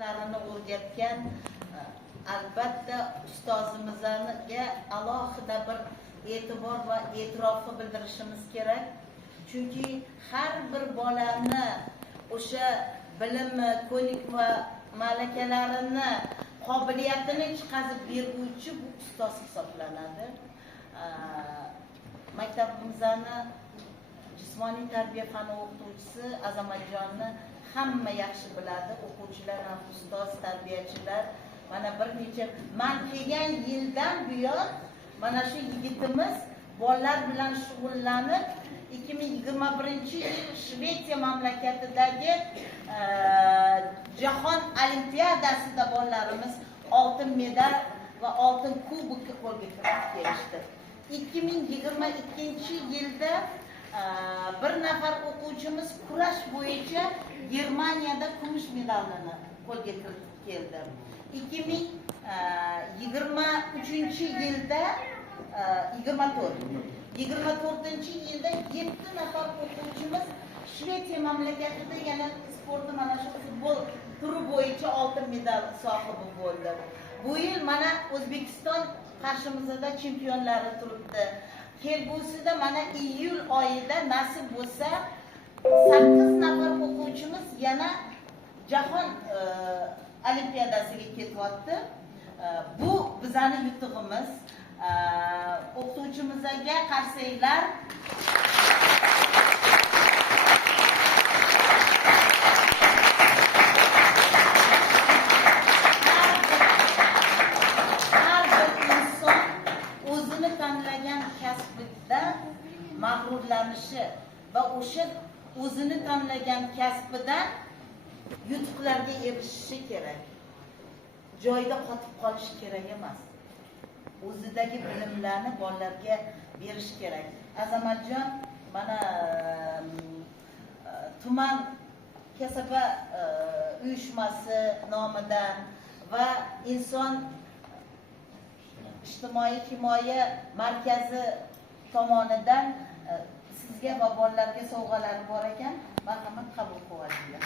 larini o'rgatgan albatta ustozimizga alohida bir e'tibor va e'tirofni bildirishimiz kerak. Chunki har bir bolani o'sha bilimi, ko'nik va malakalarini, qobiliyatini chiqazib beruvchi bu ustoz hisoblanadi. Maktabimizni jismoniy tarbiya fani o'qituvchisi Azamatjonni hamma yaxshi biladi. O'quvchilar ham, ustoz, tarbiyachilar. Mana bir necha men kelgan yildan buyon mana shu yigitimiz bolalar bilan shug'ullanib 2021-yil Shvetsiya mamlakatidagi jahon olimpiadasida bolalarimiz oltin medal va oltin kubokni qo'lga kiritib kelishdi. 2022-yilda bir nafar o'quvchimiz kurash bo'yicha Germaniyada kumush medalini qo'lga kiritib keldi. 2023-yilda 24-yilda 7 nafar o'quvchimiz Shvetsiya mamlakatida yana sportda mana shu futbol turi bo'yicha oltin medal sohibi bo'ldi. Bu yil mana O'zbekiston qarshimizda chempionlari turibdi. Kelgusida mana iyul oyida nasib bo'lsa 8 nafar o'quvchimiz yana jahon olimpiadasiga ketyapti. Bu bizning yutug'imiz. O'qituvchimizga qarsaklar. Har bir inson o'zini tanlagan kasbidan mag'rurlanishi va o'sha o'zini tanlagan kasbidan yutuqlarga erishishi kerak. Joyda qotib qolish kerak emas. O'zidagi bilimlarni bolalarga berish kerak. Azamatjon mana tuman kasaba uyushmasi nomidan va inson ijtimoiy himoya markazi tomonidan sizga va bolalarga sovg'alar bor ekan. Marhamat, qabul qilinglar.